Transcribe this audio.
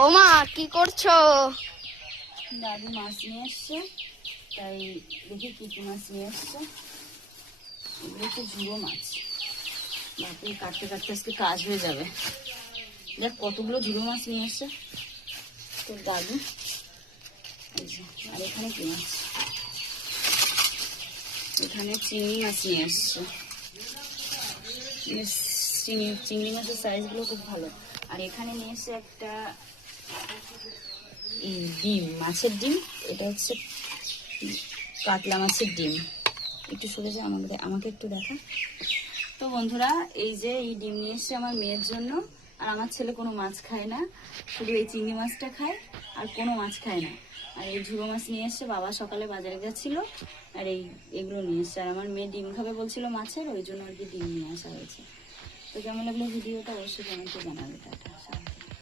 ও মা, কি করছো? দাদু মাছ নিয়ে এসছে, তাই দেখি কি কি মাছ নিয়ে এসছে। এগুলো হচ্ছে ঝুড়ো মাছ। বাপরে, কাটতে কাটতে আজকে কাজ হয়ে যাবে। দেখ কতগুলো ঝুড়ো মাছ নিয়ে এসছে তোর দাদু। এই যে, আর এখানে কি মাছ? এখানে চিংড়ি মাছ নিয়ে এসছে। চিংড়ি মাছের সাইজগুলো খুব ভালো। আর এখানে নিয়ে এসছে একটা ডিম, মাছের ডিম। এটা হচ্ছে কাতলা মাছের ডিম। একটু সরে যা, আমাকে একটু দেখা। তো বন্ধুরা, এই যে এই ডিম নিয়ে এসছে আমার মেয়ের জন্য। আর আমার ছেলে কোনো মাছ খায় না, শুধু এই চিংড়ি মাছটা খায়, আর কোনো মাছ খায় না। আর এই ঝুড়ো মাছ নিয়ে এসছে, বাবা সকালে বাজারে গেছিল, আর এগুলো নিয়ে এসছে। আর আমার মেয়ে ডিম খাবে বলছিল মাছের, ওই জন্য আর কি ডিম নিয়ে আসা হয়েছে। তো কেমন লাগলো ভিডিওটা অবশ্যই কমেন্টে জানাবে। টাটা।